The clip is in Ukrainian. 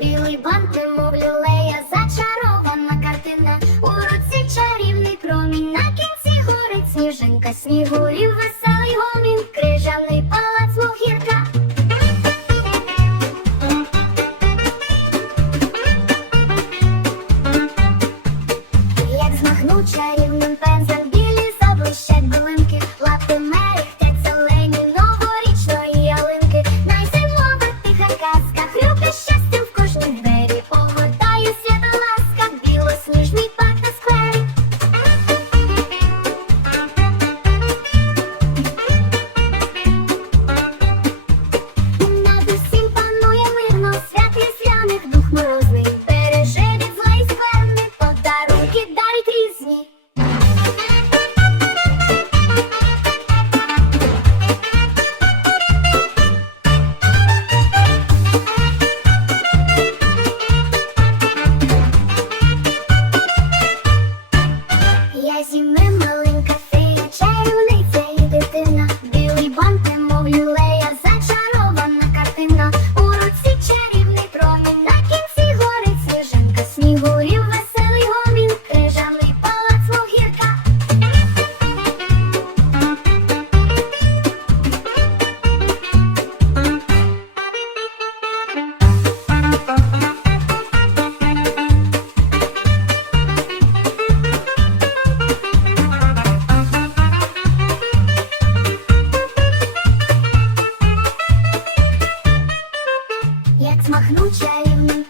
білий бант, немов люлея, зачарована картина. У руці чарівний промінь, на кінці горить сніжинка, снігурів веселий гомін, крижаний палац мухірка. Як змахнув чарівним пензлем махнув чарівник.